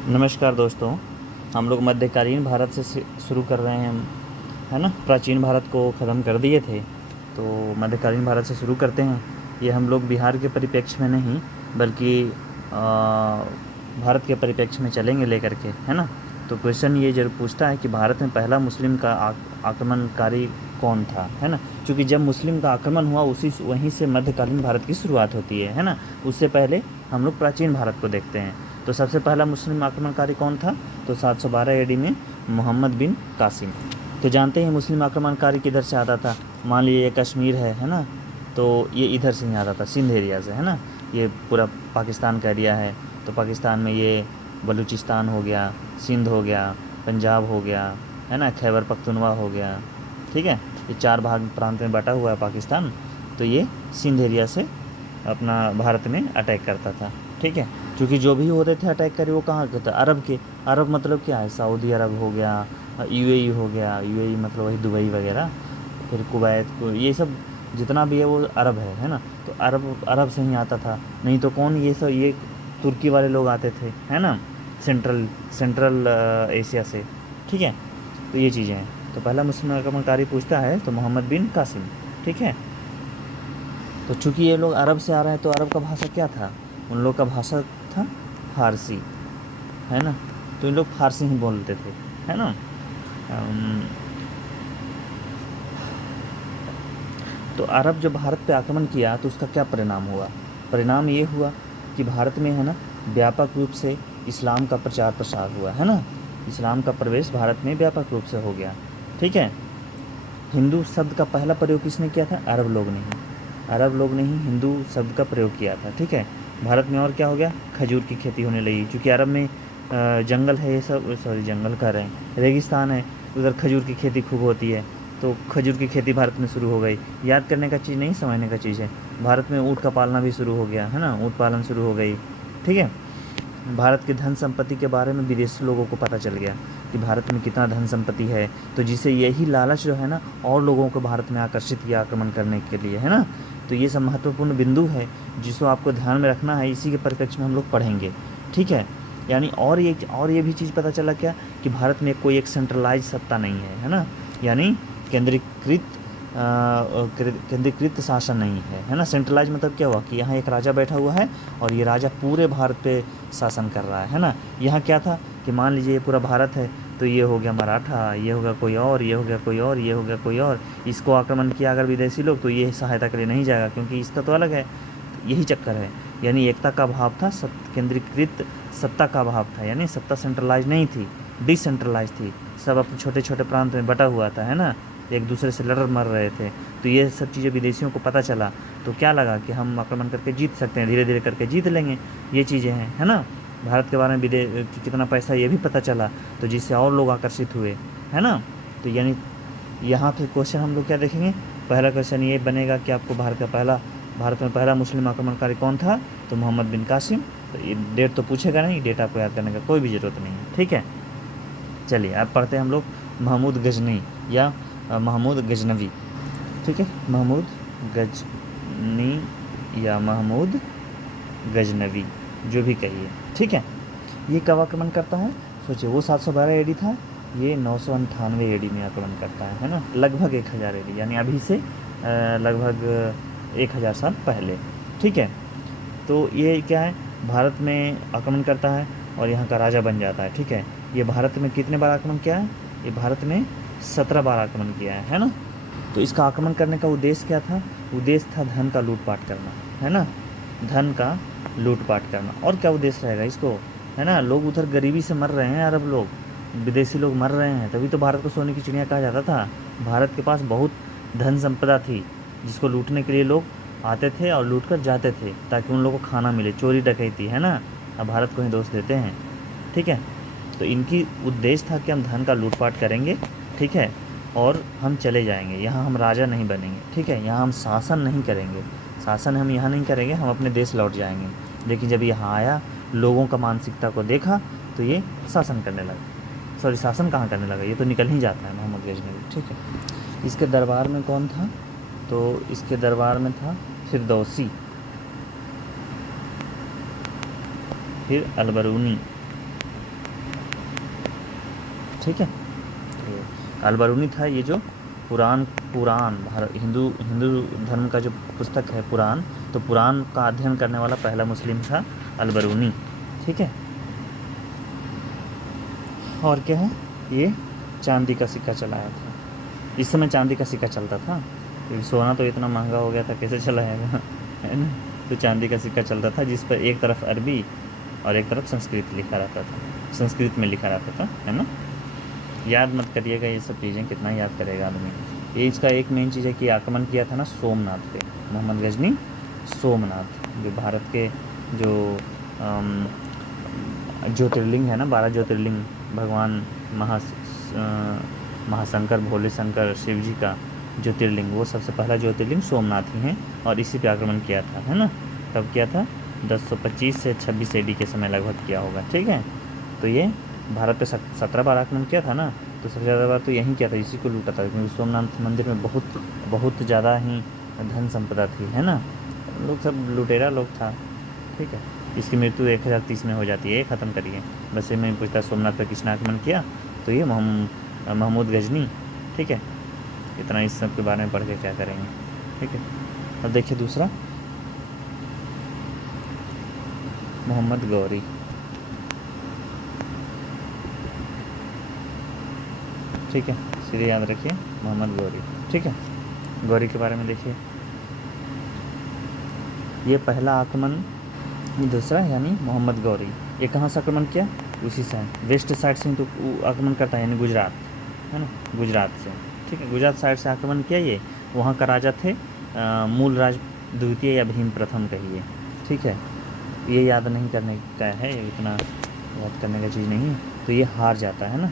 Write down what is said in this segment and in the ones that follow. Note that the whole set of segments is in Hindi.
नमस्कार दोस्तों। हम लोग मध्यकालीन भारत से शुरू कर रहे हैं, है ना। प्राचीन भारत को ख़त्म कर दिए थे, तो मध्यकालीन भारत से शुरू करते हैं। ये हम लोग बिहार के परिप्रेक्ष्य में नहीं, बल्कि भारत के परिप्रेक्ष्य में चलेंगे लेकर के, है ना। तो क्वेश्चन ये जरूर पूछता है कि भारत में पहला मुस्लिम का आक्रमणकारी कौन था, है ना। क्योंकि जब मुस्लिम का आक्रमण हुआ वहीं से मध्यकालीन भारत की शुरुआत होती है ना। उससे पहले हम लोग प्राचीन भारत को देखते हैं। तो सबसे पहला मुस्लिम आक्रमणकारी कौन था? तो 712 एडी में मोहम्मद बिन कासिम। तो जानते हैं मुस्लिम आक्रमणकारी किधर से आता था। मान लीजिए ये कश्मीर है ना, तो ये इधर से ही आता था, सिंध एरिया से, है ना। ये पूरा पाकिस्तान का एरिया है, तो पाकिस्तान में ये बलूचिस्तान हो गया, सिंध हो गया, पंजाब हो गया, है ना, खैबर पख्तूनवा हो गया, ठीक है। ये 4 भाग प्रांत में बटा हुआ है पाकिस्तान। तो ये सिंध एरिया से अपना भारत में अटैक करता था, ठीक है। क्योंकि जो भी होते थे अटैक करे वो कहाँ के थे? अरब के। अरब मतलब क्या है? सऊदी अरब हो गया, यूएई हो गया। यूएई मतलब वही दुबई वगैरह, फिर कुवैत को, ये सब जितना भी है वो अरब है ना। तो अरब अरब से ही आता था। नहीं तो कौन? ये सब ये तुर्की वाले लोग आते थे, है ना, सेंट्रल सेंट्रल एशिया से, ठीक है। तो ये चीज़ें हैं। तो पहला मुस्लिम आक्रमणकारी पूछता है तो मोहम्मद बिन कासिम, ठीक है। तो चूँकि ये लोग अरब से आ रहे हैं, तो अरब का भाषा क्या था? उन लोग का भाषा था फारसी, है ना। तो इन लोग फारसी ही बोलते थे, है ना। अम, तो अरब जब भारत पे आक्रमण किया तो उसका क्या परिणाम हुआ? परिणाम ये हुआ कि भारत में, है ना, व्यापक रूप से इस्लाम का प्रचार प्रसार हुआ, है ना। इस्लाम का प्रवेश भारत में व्यापक रूप से हो गया, ठीक है। हिंदू शब्द का पहला प्रयोग किसने किया था? अरब लोग ने ही। अरब लोग ने ही हिंदू शब्द का प्रयोग किया था, ठीक है। भारत में और क्या हो गया? खजूर की खेती होने लगी, क्योंकि अरब में जंगल है, ये सब, सॉरी जंगल कह रहे हैं, रेगिस्तान है, उधर खजूर की खेती खूब होती है। तो खजूर की खेती भारत में शुरू हो गई। याद करने का चीज़ नहीं, समझने का चीज़ है। भारत में ऊँट का पालना भी शुरू हो गया, है ना, ऊँट पालन शुरू हो गई, ठीक है। भारत की धन संपत्ति के बारे में विदेशी लोगों को पता चल गया कि भारत में कितना धन संपत्ति है। तो जिससे यही लालच जो है ना, और लोगों को भारत में आकर्षित किया आक्रमण करने के लिए, है ना। तो ये सब महत्वपूर्ण बिंदु है जिसको आपको ध्यान में रखना है। इसी के परिप्रेक्ष्य में हम लोग पढ़ेंगे, ठीक है। यानी और ये भी चीज़ पता चला क्या, कि भारत में कोई एक सेंट्रलाइज सत्ता नहीं है ना। यानी केंद्रीकृत केंद्रीकृत शासन नहीं है ना। सेंट्रलाइज मतलब क्या हुआ कि यहाँ एक राजा बैठा हुआ है और ये राजा पूरे भारत पे शासन कर रहा है ना। यहाँ क्या था कि मान लीजिए ये पूरा भारत है, तो ये हो गया मराठा, ये हो गया कोई और, ये हो गया कोई और, ये हो गया कोई और। इसको आक्रमण किया अगर विदेशी लोग, तो ये सहायता के लिए नहीं जाएगा, क्योंकि इसका तो अलग है। तो यही चक्कर है। यानी एकता का अभाव था, केंद्रीकृत सत्ता का अभाव था। यानी सत्ता सेंट्रलाइज नहीं थी, डिसेंट्रलाइज थी। सब अपने छोटे छोटे प्रांत में बटा हुआ था, है ना। एक दूसरे से लड़ मर रहे थे। तो ये सब चीज़ें विदेशियों को पता चला, तो क्या लगा कि हम आक्रमण करके जीत सकते हैं, धीरे धीरे करके जीत लेंगे। ये चीज़ें हैं, है ना। भारत के बारे में विदेश कितना पैसा ये भी पता चला, तो जिससे और लोग आकर्षित हुए, है ना। तो यानी यहाँ पे क्वेश्चन हम लोग क्या देखेंगे? पहला क्वेश्चन ये बनेगा कि आपको भारत में पहला मुस्लिम आक्रमणकारी कौन था? तो मोहम्मद बिन कासिम। तो ये डेट तो पूछेगा नहीं, डेट आपको याद करने का कोई भी ज़रूरत नहीं है, ठीक है। चलिए अब पढ़ते हैं हम लोग महमूद गजनी या महमूद गजनवी, ठीक है। महमूद गजनी या महमूद गजनवी, जो भी कहिए, ठीक है। ये कब आक्रमण करता है? सोचिए, वो 712 एडी था, ये 998 एडी में आक्रमण करता है ना। लगभग 1000 एडी, यानी अभी से लगभग 1000 साल पहले, ठीक है। तो ये क्या है? भारत में आक्रमण करता है और यहाँ का राजा बन जाता है, ठीक है। ये भारत में कितने बार आक्रमण किया है? ये भारत में 17 बार आक्रमण किया है ना। तो इसका आक्रमण करने का उद्देश्य क्या था? उद्देश्य था धन का लूटपाट करना, है ना। धन का लूटपाट करना, और क्या उद्देश्य रहेगा इसको, है ना। लोग उधर गरीबी से मर रहे हैं, अरब लोग, विदेशी लोग मर रहे हैं, तभी तो भारत को सोने की चिड़िया कहा जाता था। भारत के पास बहुत धन संपदा थी, जिसको लूटने के लिए लोग आते थे और लूट कर जाते थे, ताकि उन लोगों को खाना मिले। चोरी डकैती, है ना। अब भारत को ही दोष देते हैं, ठीक है। तो इनकी उद्देश्य था कि हम धन का लूटपाट करेंगे, ठीक है, और हम चले जाएंगे। यहाँ हम राजा नहीं बनेंगे, ठीक है। यहाँ हम शासन नहीं करेंगे, शासन हम यहाँ नहीं करेंगे, हम अपने देश लौट जाएंगे। लेकिन जब यहाँ आया, लोगों का मानसिकता को देखा, तो ये शासन करने लगा। सॉरी, शासन कहाँ करने लगा, ये तो निकल ही जाता है मोहम्मद गजनवी, ठीक है। इसके दरबार में कौन था? तो इसके दरबार में था फिरदौसी, फिर अलबरूनी, ठीक है। तो अलबरूनी था ये जो पुराण पुराण भारत हिंदू हिंदू धर्म का जो पुस्तक है पुराण, तो पुराण का अध्ययन करने वाला पहला मुस्लिम था अलबरूनी। ठीक है। और क्या है, ये चांदी का सिक्का चलाया था। इस समय चांदी का सिक्का चलता था, क्योंकि सोना तो इतना महंगा हो गया था, कैसे चलाएगा, है ना। तो चांदी का सिक्का चलता था जिस पर एक तरफ अरबी और एक तरफ संस्कृत लिखा रहता था, संस्कृत में लिखा रहता था, है ना। याद मत करिएगा ये सब चीज़ें, कितना याद करेगा आदमी। ये इसका एक मेन चीज़ है कि आक्रमण किया था ना सोमनाथ पे, मोहम्मद गजनी सोमनाथ, जो भारत के जो ज्योतिर्लिंग है ना, 12 ज्योतिर्लिंग, भगवान महाशंकर, भोले शंकर, शिव जी का ज्योतिर्लिंग, वो सबसे पहला ज्योतिर्लिंग सोमनाथ ही है, और इसी पे आक्रमण किया था, है ना। तब किया था 1025 से 26 AD के समय लगभग किया होगा। ठीक है। तो ये भारत पे 17 बार आक्रमण किया था ना, तो सबसे ज़्यादा बार तो यहीं किया था, इसी को लूटा था, क्योंकि सोमनाथ मंदिर में बहुत ज़्यादा ही धन संपदा थी, है ना। लोग सब लुटेरा लोग था। ठीक है। इसकी मृत्यु 1030 में हो जाती है। ये ख़त्म करिए, बस ये मैं पूछता सोमनाथ पर किसने आक्रमण किया, तो ये महमूद गजनी। ठीक है। इतना इस सब के बारे में पढ़ के क्या करेंगे। ठीक है। अब देखिए दूसरा, मोहम्मद गौरी। ठीक है, सीधे याद रखिए मोहम्मद गौरी। ठीक है। गौरी के बारे में देखिए, ये पहला आक्रमण, ये दूसरा यानी मोहम्मद गौरी, ये कहाँ से आक्रमण किया, उसी से वेस्ट साइड से तो आक्रमण करता है, यानी गुजरात, है ना, गुजरात से। ठीक है। गुजरात साइड से आक्रमण किया। ये वहाँ का राजा थे मूल राज द्वितीय या भीम प्रथम कहिए। ठीक है। ये याद नहीं करने का है, इतना याद करने का चीज़ नहीं है। तो ये हार जाता है ना,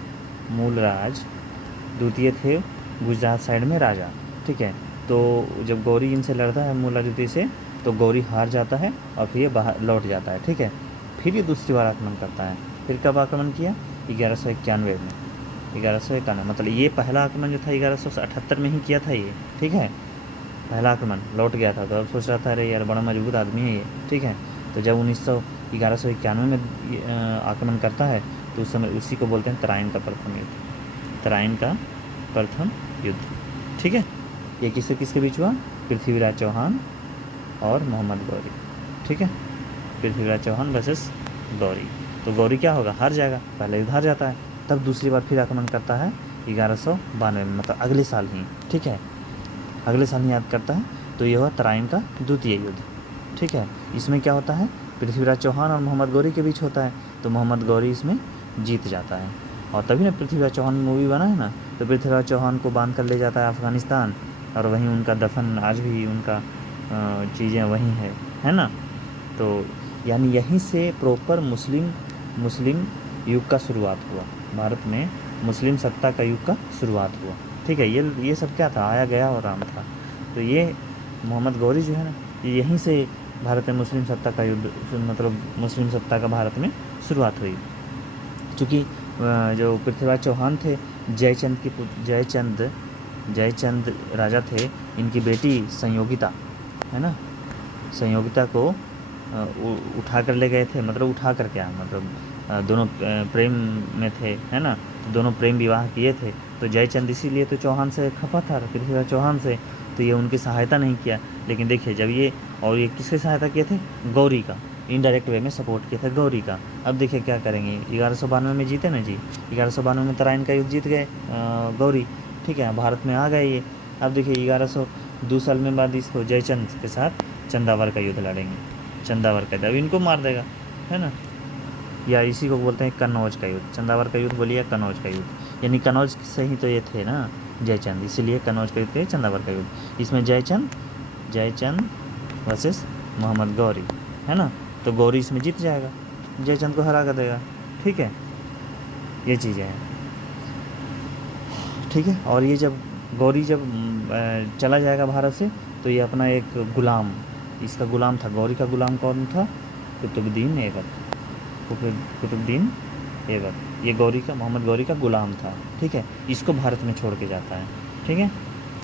मूल राज द्वितीय थे गुजरात साइड में राजा। ठीक है। तो जब गौरी इनसे लड़ता है मूल राज द्वितीय से, तो गौरी हार जाता है और फिर ये बाहर लौट जाता है। ठीक है। फिर ये दूसरी बार आक्रमण करता है। फिर कब आक्रमण किया, 1191 में, 1191, मतलब ये पहला आक्रमण जो था 1178 में ही किया था ये। ठीक है। पहला आक्रमण लौट गया था, तो अब सोच रहा था अरे यार बड़ा मजबूत आदमी है ये। ठीक है। तो जब 1191 में आक्रमण करता है, तो उस समय उसी को बोलते हैं तराइन का प्रथम युद्ध, तराइन का प्रथम युद्ध। ठीक है। ये किससे किसके बीच हुआ, पृथ्वीराज चौहान और मोहम्मद गौरी। ठीक है। पृथ्वीराज चौहान वर्सेस गौरी। तो गौरी क्या होगा, हार जाएगा, पहला युद्ध हार जाता है। तब दूसरी बार फिर आक्रमण करता है 1192 में, मतलब अगले साल ही। ठीक है। अगले साल ही याद करता है। तो ये हुआ तराइन का द्वितीय युद्ध। ठीक है। इसमें क्या होता है, पृथ्वीराज चौहान और मोहम्मद गौरी के बीच होता है, तो मोहम्मद गौरी इसमें जीत जाता है। और तभी ना पृथ्वीराज चौहान मूवी बना है ना, तो पृथ्वीराज चौहान को बांध कर ले जाता है अफ़गानिस्तान, और वहीं उनका दफन, आज भी उनका चीज़ें वहीं है ना। तो यानी यहीं से प्रॉपर मुस्लिम युग का शुरुआत हुआ, भारत में मुस्लिम सत्ता का युग का शुरुआत हुआ। ठीक है। ये सब क्या था, आया गया और राम था। तो ये मोहम्मद गौरी जो है ना, ये यहीं से भारत में मुस्लिम सत्ता का युद्ध, मतलब मुस्लिम सत्ता का भारत में शुरुआत हुई। चूँकि जो पृथ्वीराज चौहान थे, जयचंद राजा थे, इनकी बेटी संयोगिता, है ना, संयोगिता को उठा कर ले गए थे, मतलब उठा कर क्या, मतलब दोनों प्रेम में थे, है ना, तो दोनों प्रेम विवाह किए थे। तो जयचंद इसीलिए तो चौहान से खफा था, पृथ्वीराज चौहान से, तो ये उनकी सहायता नहीं किया। लेकिन देखिए जब ये, और ये किसकी सहायता किए थे, गौरी का, इनडायरेक्ट वे में सपोर्ट किया था गौरी का। अब देखिए क्या करेंगे, 1192 में जीते ना जी, 1192 में तराइन का युद्ध जीत गए गौरी। ठीक है। भारत में आ गए ये। अब देखिए 1102 साल में बाद इसको जयचंद के साथ चंदावर का युद्ध लड़ेंगे, चंदावर का, अब इनको मार देगा, है ना, या इसी को बोलते हैं कन्नौज का युद्ध। चंदावर का युद्ध बोलिए, कन्नौज का युद्ध, यानी कन्नौज से ही तो ये थे ना जयचंद, इसीलिए कन्नौज का युद्ध कहिए, चंदावर का युद्ध। इसमें जयचंद वर्सेस मोहम्मद गौरी, है ना। तो गौरी इसमें जीत जाएगा, जयचंद को हरा कर देगा। ठीक है। ये चीज़ें हैं। ठीक है। और ये जब गौरी चला जाएगा भारत से, तो ये अपना एक गुलाम, इसका गुलाम था, गौरी का गुलाम कौन था, कुतुबुद्दीन ऐबक, ये गौरी का, मोहम्मद गौरी का गुलाम था। ठीक है। इसको भारत में छोड़ के जाता है। ठीक है।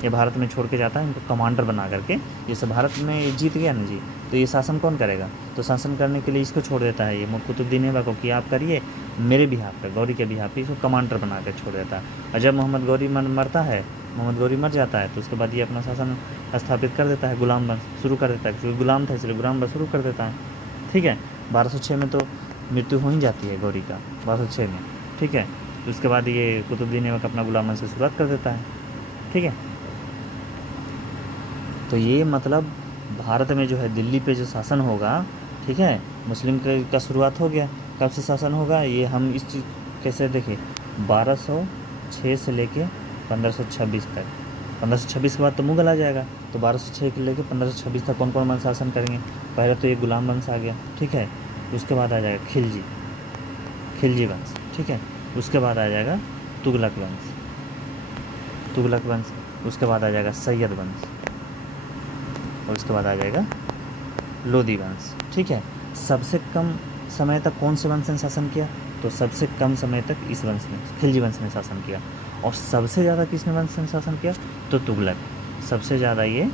ये भारत में छोड़ के जाता है इनको कमांडर बना करके। जैसे भारत में जीत गया ना जी, तो ये शासन कौन करेगा, तो शासन करने के लिए इसको छोड़ देता है ये कुतुबुद्दीन ऐबक को कि आप करिए मेरे बिहाफ पे, गौरी के बिहाफ पे, इसको कमांडर बना कर छोड़ देता है। और जब मोहम्मद गौरी मरता है, मोहम्मद गौरी मर जाता है, तो उसके बाद ये अपना शासन स्थापित कर देता है, गुलाम वंश शुरू कर देता है, क्योंकि गुलाम था इसलिए गुलाम वंश शुरू कर देता है। ठीक है, 1206 में तो मृत्यु हो ही जाती है गौरी का, 1206 में। ठीक है, तो उसके बाद ये कुतुबुद्दीन ऐबक अपना गुलाम वंश से शुरुआत कर देता है। ठीक है, तो ये मतलब भारत में जो है दिल्ली पे जो शासन होगा, ठीक है, मुस्लिम का शुरुआत हो गया। कब से शासन होगा ये हम इस चीज़ कैसे देखें, 1206 से लेके 1526 तक। 1526 के बाद तो मुगल आ जाएगा, तो 1206 के लेके 1526 तक कौन कौन वंश शासन करेंगे। पहले तो ये गुलाम वंश आ गया, ठीक है, उसके बाद आ जाएगा खिलजी वंश, ठीक है, उसके बाद आ जाएगा तुगलक वंश, उसके बाद आ जाएगा सैयद वंश, और उसके बाद आ जाएगा लोदी वंश। ठीक है, सबसे कम समय तक कौन से वंश ने शासन किया, तो सबसे कम समय तक इस वंश ने, खिलजी वंश ने शासन किया। और सबसे ज़्यादा किसने वंश ने शासन किया, तो तुगलक, सबसे ज़्यादा ये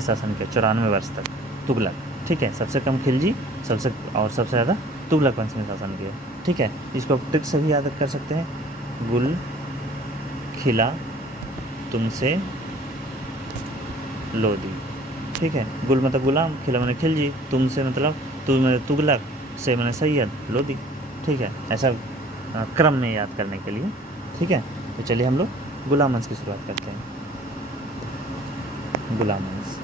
शासन किया 94 वर्ष तक तुगलक। ठीक है, सबसे कम खिलजी, सबसे ज़्यादा तुगलक वंश ने शासन किया। ठीक है, इसको आप ट्रिक से भी याद कर सकते हैं, गुल खिला तुमसे लोदी। ठीक है, गुल मतलब गुलाम, खिला मतलब खिलजी, तुमसे मतलब तुगलक, से मतलब सैयद, लोदी। ठीक है, ऐसा क्रम में याद करने के लिए। ठीक है, तो चलिए हम लोग गुलाम वंश की शुरुआत करते हैं। गुलाम वंश,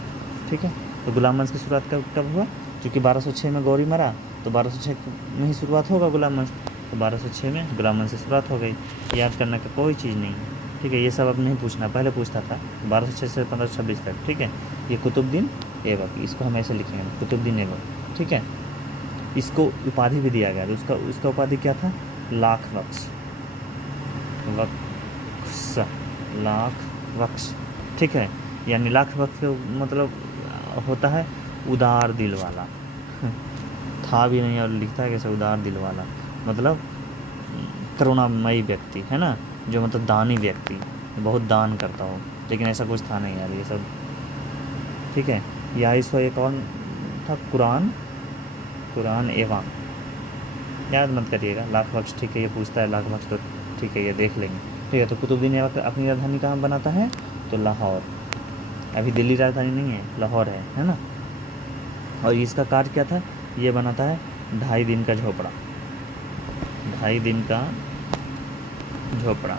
ठीक है, तो गुलाम वंश की शुरुआत कब हुआ, क्योंकि 1206 में गौरी मरा, तो 1206 में ही शुरुआत होगा गुलाम वंश, तो 1206 में गुलाम वंश से शुरुआत हो गई। याद करने का कोई चीज़ नहीं है। ठीक है, ये सब अब नहीं पूछना, पहले पूछता था 1206 से 1526 तक। ठीक है, ये कुतुबुद्दीन ऐबक, इसको हम ऐसे लिखेंगे, कुतुबुद्दीन ऐबक। ठीक है, इसको उपाधि भी दिया गया, तो उसका उपाधि क्या था, लाख वक्स। ठीक है, यानी लाख वक्स मतलब होता है उदार दिल वाला था भी नहीं और लिखता है कैसे, उदार दिल वाला मतलब करुणामयी व्यक्ति है ना, जो मतलब दानी व्यक्ति, बहुत दान करता हो, लेकिन ऐसा कुछ था नहीं यार ये सब। ठीक है, या इसको एक और था कुरान एवं, याद मत करिएगा, लाख वक्स। ठीक है, ये पूछता है लाख वक्स, तो ठीक है ये देख लेंगे। ठीक है, तो कुतुबुद्दीन ऐबक अपनी राजधानी कहाँ बनाता है, तो लाहौर। अभी दिल्ली राजधानी नहीं है, लाहौर है ना। और इसका कार्य क्या था, ये बनाता है 2.5 दिन का झोपड़ा, 2.5 दिन का झोपड़ा,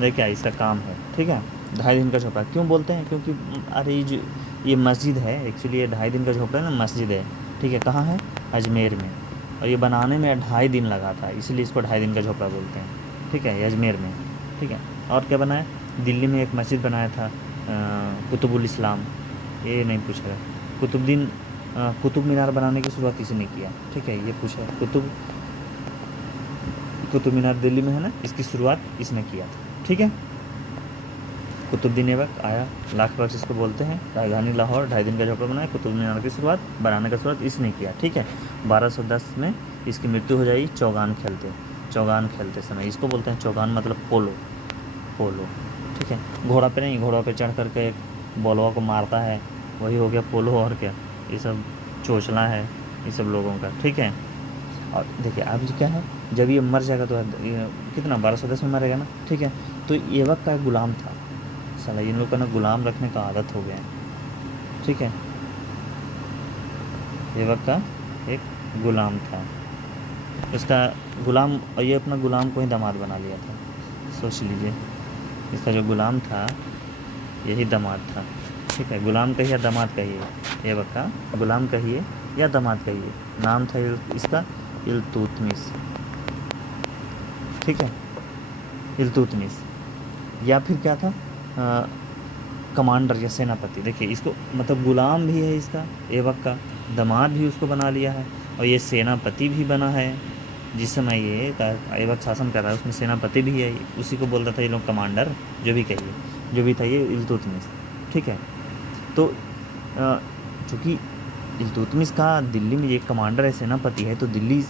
देखिए इसका काम है। ठीक है, 2.5 दिन का झोपड़ा क्यों बोलते हैं, क्योंकि अरे ये मस्जिद है, एक्चुअली ये 2.5 दिन का झोपड़ा ना मस्जिद है। ठीक है, कहाँ है, अजमेर में, और ये बनाने में 2.5 दिन लगा था, इसलिए इसको 2.5 दिन का झोपड़ा बोलते हैं। ठीक है, ये अजमेर में। ठीक है, और क्या बनाया, दिल्ली में एक मस्जिद बनाया था कुतुबुल इस्लाम, ये नहीं पूछा। कुतुब मीनार बनाने की शुरुआत इसने किया। ठीक है, ये पूछा, कुतुब मीनार दिल्ली में है ना, इसकी शुरुआत इसने किया था। ठीक है, कुतुबुद्दीन ऐबक आया, लाख वक्स इसको बोलते हैं, राजधानी लाहौर, 2.5 दिन का झोपड़ा बनाया, कुतुब मीनार की शुरुआत बनाने का शुरुआत इसने किया। ठीक है, 1210 में इसकी मृत्यु हो जाएगी चौगान खेलते समय। इसको बोलते हैं चौगान, मतलब पोलो। ठीक है, घोड़ा पे नहीं, घोड़ा पे चढ़ करके बॉलवा को मारता है, वही हो गया पोलो। और क्या, ये सब चोचला है ये सब लोगों का। ठीक है, और देखिए अब क्या है, जब ये मर जाएगा तो ये कितना 1210 में मरेगा ना। ठीक है, तो ऐबक का गुलाम था साला, इन लोग का ना गुलाम रखने का आदत हो गया है। ठीक है, ऐबक का एक गुलाम था, इसका गुलाम, और ये अपना गुलाम को ही दामाद बना लिया था। सोच लीजिए, इसका जो गुलाम था यही दामाद था। ठीक है, गुलाम कहिए या दामाद कहिए, ऐबक का गुलाम कहिए या दामाद कहिए, नाम था इसका इल्तुतमिश। ठीक है, इल्तुतमिश, या फिर क्या था, कमांडर या सेनापति। देखिए इसको मतलब गुलाम भी है इसका, ऐबक का दामाद भी उसको बना लिया है, और ये सेनापति भी बना है। जिस समय ये ऐबक शासन कर रहा है उसमें सेनापति भी है, उसी को बोलता था ये लोग कमांडर, जो भी कहिए, जो भी था ये इल्तुतमिश। ठीक है, तो चूँकि इल्तुतमिश का दिल्ली में एक कमांडर है, सेनापति है, तो दिल्ली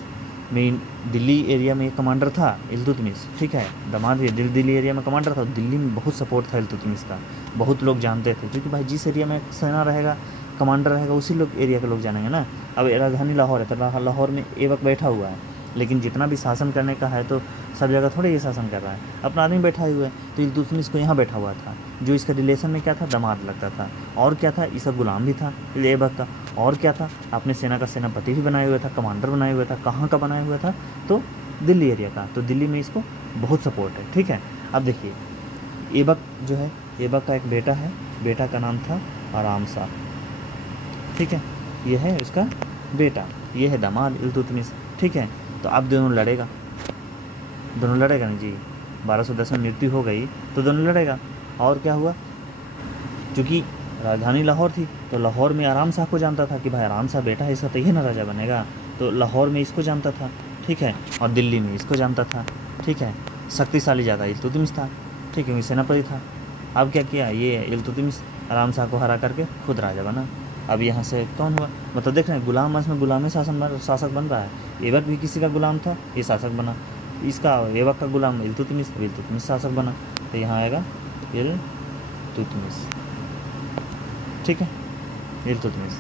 में दिल्ली एरिया में एक कमांडर था इल्तुतमिश, ठीक है, दामाद ये दिल्ली एरिया में कमांडर था। दिल्ली में बहुत सपोर्ट था इल्तुतमिश का, बहुत लोग जानते थे, क्योंकि भाई जिस एरिया में सेना रहेगा, कमांडर रहेगा, उसी लोग एरिया के लोग जानेंगे ना। अब राजधानी लाहौर है, तो लाहौर में ऐबक बैठा हुआ है, लेकिन जितना भी शासन करने का है तो सब जगह थोड़े ये शासन कर रहा है, अपना आदमी बैठा हुआ है। तो इल्तुतमिश को यहाँ बैठा हुआ था, जो इसका रिलेशन में क्या था, दामाद लगता था। और क्या था, इसका गुलाम भी था ऐबक का। और क्या था, अपने सेना का सेनापति भी बनाया हुआ था, कमांडर बनाया हुआ था। कहाँ का बनाया हुआ था, तो दिल्ली एरिया का। तो दिल्ली में इसको बहुत सपोर्ट है, ठीक है। अब देखिए ऐबक जो है, ऐबक का एक बेटा है, बेटा का नाम था आराम शाह, ठीक है, ये है इसका बेटा, ये है दामाद इल्तुतमिश, ठीक है। तो अब दोनों लड़ेगा नहीं जी, 1210 में मृत्यु हो गई तो दोनों लड़ेगा। और क्या हुआ, क्योंकि राजधानी लाहौर थी, तो लाहौर में आराम शाह को जानता था कि भाई आराम शाह बेटा है इसका, तो ये ना राजा बनेगा। तो लाहौर में इसको जानता था, ठीक है, और दिल्ली में इसको जानता था, ठीक है। शक्तिशाली ज़्यादा इल्तुतमिश था, ठीक है, सेनापति था। अब क्या किया, ये इल्तुतमिश आराम शाह को हरा करके खुद राजा बना। अब यहाँ से कौन हुआ, मतलब देख रहे हैं गुलाम में गुलामी शासक बन रहा है। ऐबक भी किसी का गुलाम था, ये शासक बना। इसका ऐबक का गुलाम इल्तुतमिश शासक बना। तो यहाँ आएगा इल्तुतमिश, ठीक है, इल्तुतमिश।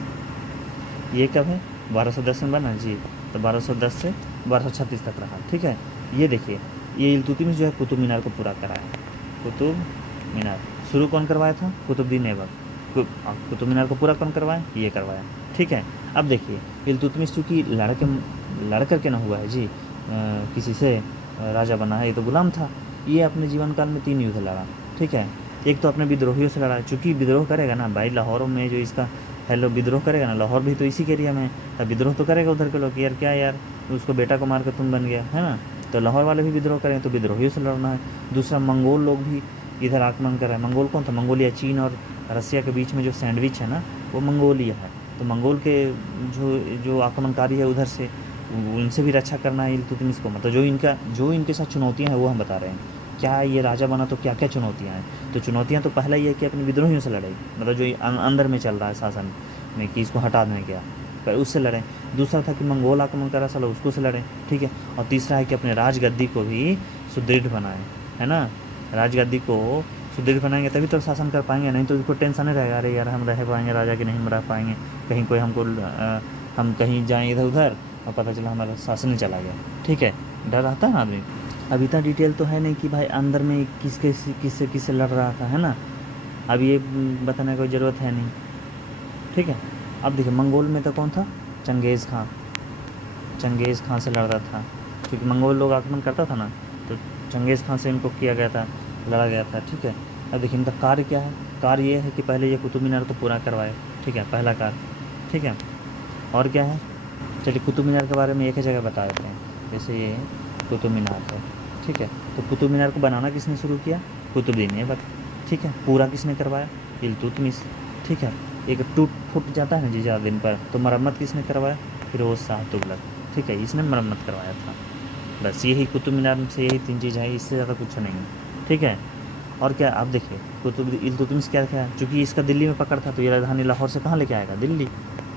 ये कब है, 1210 में बना जी, तो 1210 से 1236 तक रहा, ठीक है। ये देखिए, ये इल्तुतमिश जो है कुतुब मीनार को पूरा कराया। कुतुब मीनार शुरू कौन करवाया था, कुतुबुद्दीन ऐबक। कुतुब मीनार को पूरा कौन करवाया, ये करवाया, ठीक है। अब देखिए इल्तुतमिश चूँकि लड़ करके ना हुआ है जी, किसी से राजा बना है, ये तो गुलाम था। ये अपने जीवन काल में 3 युद्ध लड़ा, ठीक है। एक तो अपने विद्रोहियों से लड़ा, चूँकि विद्रोह करेगा ना भाई, लाहौर में जो इसका हेलो विद्रोह करेगा ना, लाहौर भी तो इसी के एरिया में है, तब विद्रोह तो करेगा उधर के लोग, यार क्या यार, उसको बेटा को मार कर तुम बन गया है ना। तो लाहौर वाले भी विद्रोह करें, तो विद्रोहियों से लड़ना है। दूसरा मंगोल लोग भी इधर आक्रमण कर रहे हैं। मंगोल कौन था, मंगोलिया, चीन और रसिया के बीच में जो सैंडविच है ना, वो मंगोलिया है। तो मंगोल के जो आक्रमणकारी है उधर से, उनसे भी रक्षा करना है इल्तुतमिश को। मतलब जो इनके साथ चुनौतियाँ हैं वो हम बता रहे हैं। क्या ये राजा बना तो क्या क्या चुनौतियाँ हैं। तो चुनौतियाँ तो पहला ये है कि अपने विद्रोहियों से लड़े, मतलब जो अंदर में चल रहा है शासन में कि इसको हटा देने गया, पर उससे लड़ें। दूसरा था कि मंगोल आक्रमण करा साला, उसको से लड़ें, ठीक है। और तीसरा है कि अपने राजगद्दी को भी सुदृढ़ बनाएं, है ना। राजगद्दी को सुदृढ़ बनाएंगे तभी तो शासन कर पाएंगे, नहीं तो उसको टेंशन रहेगा, अरे यार हम रह पाएंगे राजा कि नहीं रह पाएंगे, कहीं कोई हमको हम कहीं जाएँ इधर उधर और पता चला हमारा शासन ही चला गया, ठीक है, डर रहता है ना आदमी। अब इतना डिटेल तो है नहीं कि भाई अंदर में किससे लड़ रहा था, है ना। अब ये बताने की कोई ज़रूरत है नहीं, ठीक है। अब देखिए मंगोल में तो कौन था, चंगेज़ खां से लड़ रहा था, क्योंकि मंगोल लोग आक्रमण करता था ना, तो चंगेज़ खां से इनको किया गया था, लड़ा गया था, ठीक है। अब देखिए इनका कार्य क्या है, कार्य ये है कि पहले ये कुतुब मीनार को पूरा करवाए, ठीक है, पहला कार्य, ठीक है। और क्या है, चलिए कुतुब मीनार के बारे में एक ही जगह बता देते हैं। जैसे ये कुतुब मीनार है, ठीक है, तो कुतुब मीनार को बनाना किसने शुरू किया, कुतुबुद्दीन ऐबक, ठीक है। पूरा किसने करवाया, इल्तुतमिश, ठीक है। एक टूट फूट जाता है ना जी ज़्यादा दिन पर, तो मरम्मत किसने करवाया, फिरोज़ शाह तुगलक, ठीक है, इसने मरम्मत करवाया था। बस यही कुतुब मीनार से यही 3 चीज़ है, इससे ज़्यादा कुछ नहीं है, ठीक है। और क्या, आप देखिए इल्तुतमिश क्या था, चूँकि इसका दिल्ली में पकड़ था, तो ये राजधानी लाहौर से कहाँ लेके आएगा, दिल्ली।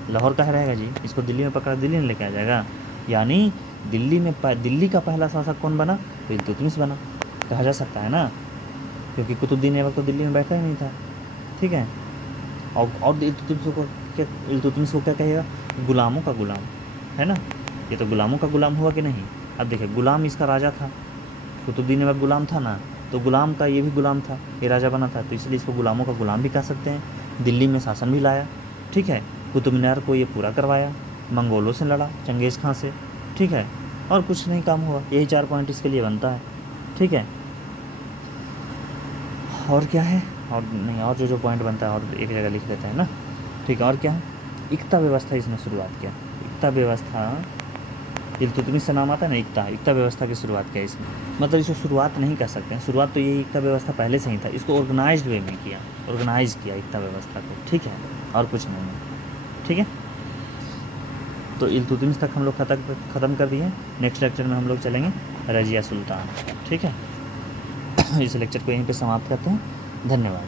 लाहौर कहाँ रहेगा जी, इसको दिल्ली में पकड़ा, दिल्ली में लेके आ जाएगा। यानी दिल्ली का पहला शासक कौन बना, तो इल्तुतमिश बना, कहा जा सकता है ना, क्योंकि कुतुबुद्दीन ऐबक तो दिल्ली में बैठा ही नहीं था, ठीक है। और इल्तुतमिश को क्या कहेगा, गुलामों का गुलाम, है ना। ये तो गुलामों का गुलाम हुआ कि नहीं। अब देखिए गुलाम इसका राजा था, कुतुबुद्दीन ऐबक गुलाम था ना, तो गुलाम का ये भी गुलाम था, ये राजा बना था, तो इसलिए इसको गुलामों का गुलाम भी कह सकते हैं। दिल्ली में शासन भी लाया, ठीक है। कुतुब मीनार को ये पूरा करवाया, मंगोलों से लड़ा, चंगेज़ खां से, ठीक है। और कुछ नहीं काम हुआ, यही 4 पॉइंट इसके लिए बनता है, ठीक है। और क्या है, और नहीं, और जो पॉइंट बनता है और एक जगह लिख लेते हैं ना, ठीक है। और क्या है, एकता व्यवस्था इसने शुरुआत किया, एकता व्यवस्था, इल्तुतमिश से नाम आता है ना, एकता व्यवस्था की शुरुआत किया इसने। मतलब इसको शुरुआत नहीं कह सकते हैं, शुरुआत तो यही एकता व्यवस्था पहले से ही था, इसको ऑर्गेनाइज्ड वे में किया, ऑर्गेनाइज किया एकता व्यवस्था को, ठीक है, और कुछ नहीं है, ठीक है। तो इल्तुतमिश तक हम लोग ख़त्म कर दिए। नेक्स्ट लेक्चर में हम लोग चलेंगे रज़िया सुल्तान, ठीक है। इस लेक्चर को यहीं पे समाप्त करते हैं, धन्यवाद।